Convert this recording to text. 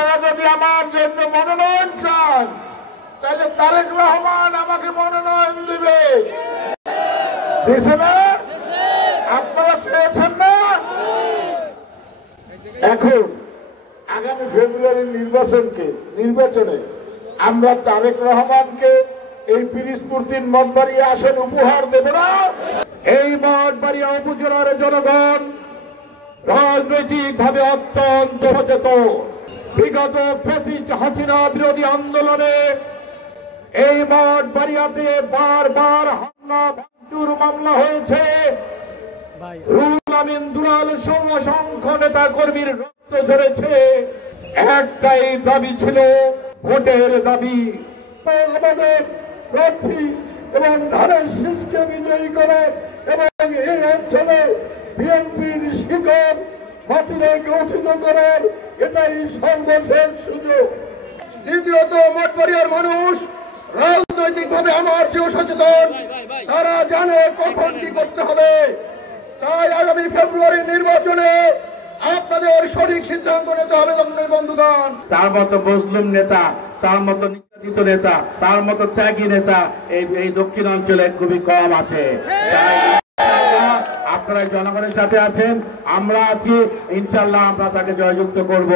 আপনারা যদি আমার জন্য মনোনয়ন চান তাহলে তারেক রহমান আমাকে মনোনয়ন দিবে। দিছে না? আপনারা চেয়েছেন না? এখন আগামী ফেব্রুয়ারির নির্বাচনে আমরা তারেক রহমানকে এই পিরিজপুর 3 মঠবাড়িয়া আসন উপহার দেব না। এই মঠবাড়িয়া উপজেলার জনগণ রাজনৈতিক ভাবে অত্যন্ত সচেতন। বিগত ফ্যাসিস্ট হাসিনা বিরোধী আন্দোলনে এই মঠবাড়িয়াতে বারবার হামলা ভাঙচুর মামলা হয়েছে। রুহুল আমিন দুলাল সহ অসংখ্য নেতা কর্মীর রক্ত ঝরেছে। একটাই দাবি ছিল, ভোটের দাবি। আমাদের প্রার্থী এবং ধানের শীষকে বিজয়ী করে এবং এই অঞ্চলে বিএনপির শিকড় মাটিতে গ্রথিত করার এটাই সর্বশেষ সুযোগ। দ্বিতীয়ত, মঠবাড়িয়ার মানুষ রাজনৈতিকভাবে আমার চেয়েও সচেতন। তারা জানে কখন কি করতে হবে। তাই আগামী ফেব্রুয়ারি নির্বাচনে আপনাদের সঠিক সিদ্ধান্ত নিতে হবে বন্ধুগণ। তার মতো মজলুম নেতা, তার মতো নির্যাতিত নেতা, তার মতো ত্যাগী নেতা এই দক্ষিণ অঞ্চলে খুবই কম আছে। আপনারা জনগণের সাথে আছেন, আমরা আছি, ইনশাল্লাহ আমরা তাকে জয়যুক্ত করব।